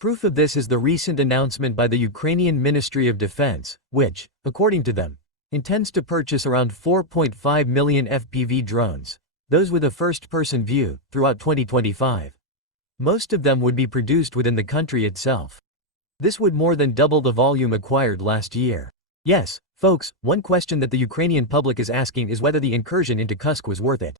Proof of this is the recent announcement by the Ukrainian Ministry of Defense, which, according to them, intends to purchase around 4.5 million FPV drones, those with a first-person view, throughout 2025. Most of them would be produced within the country itself. This would more than double the volume acquired last year. Yes, folks, one question that the Ukrainian public is asking is whether the incursion into Kursk was worth it.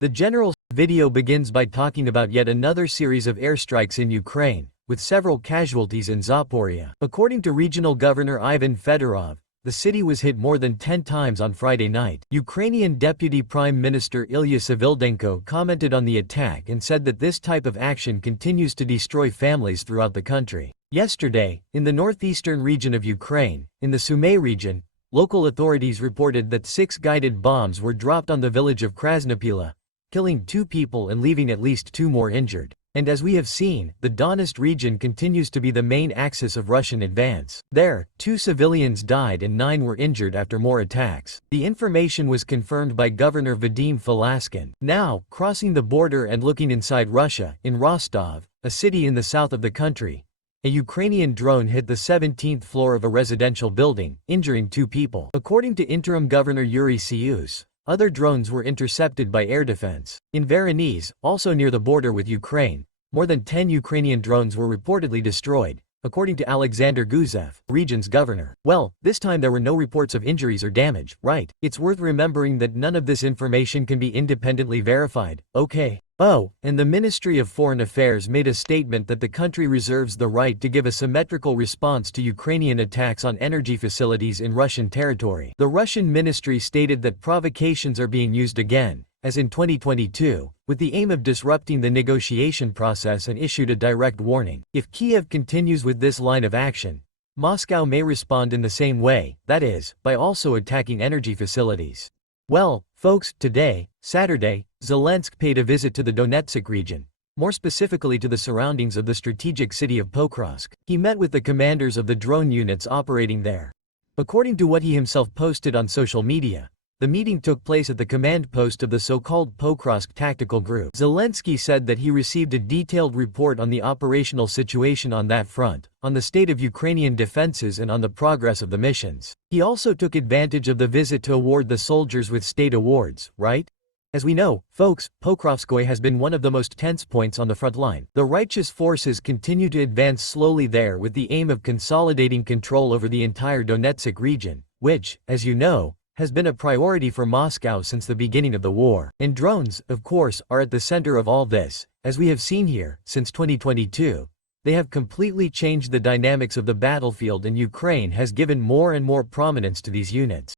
The general video begins by talking about yet another series of airstrikes in Ukraine, with several casualties in Zaporizhia. According to regional governor Ivan Fedorov, the city was hit more than 10 times on Friday night. Ukrainian Deputy Prime Minister Ilya Savildenko commented on the attack and said that this type of action continues to destroy families throughout the country. Yesterday, in the northeastern region of Ukraine, in the Sumy region, local authorities reported that 6 guided bombs were dropped on the village of Krasnopila, killing 2 people and leaving at least 2 more injured. And as we have seen, the Donetsk region continues to be the main axis of Russian advance. There, 2 civilians died and 9 were injured after more attacks. The information was confirmed by Governor Vadim Falaskin. Now, crossing the border and looking inside Russia, in Rostov, a city in the south of the country, a Ukrainian drone hit the 17th floor of a residential building, injuring 2 people. According to interim governor Yuri Sius, other drones were intercepted by air defense. In Voronezh, also near the border with Ukraine, more than 10 Ukrainian drones were reportedly destroyed, according to Alexander Guzev, region's governor. Well, this time there were no reports of injuries or damage, right? It's worth remembering that none of this information can be independently verified, okay? Oh, and the Ministry of Foreign Affairs made a statement that the country reserves the right to give a symmetrical response to Ukrainian attacks on energy facilities in Russian territory. The Russian ministry stated that provocations are being used again, as in 2022, with the aim of disrupting the negotiation process, and issued a direct warning. If Kiev continues with this line of action, Moscow may respond in the same way, that is, by also attacking energy facilities. Well, folks, today, Saturday, Zelensky paid a visit to the Donetsk region, more specifically to the surroundings of the strategic city of Pokrovsk. He met with the commanders of the drone units operating there. According to what he himself posted on social media, the meeting took place at the command post of the so-called Pokrovsk Tactical Group. Zelensky said that he received a detailed report on the operational situation on that front, on the state of Ukrainian defenses and on the progress of the missions. He also took advantage of the visit to award the soldiers with state awards, right? As we know, folks, Pokrovskoye has been one of the most tense points on the front line. The righteous forces continue to advance slowly there with the aim of consolidating control over the entire Donetsk region, which, as you know, has been a priority for Moscow since the beginning of the war. And drones, of course, are at the center of all this. As we have seen here, since 2022, they have completely changed the dynamics of the battlefield, and Ukraine has given more and more prominence to these units.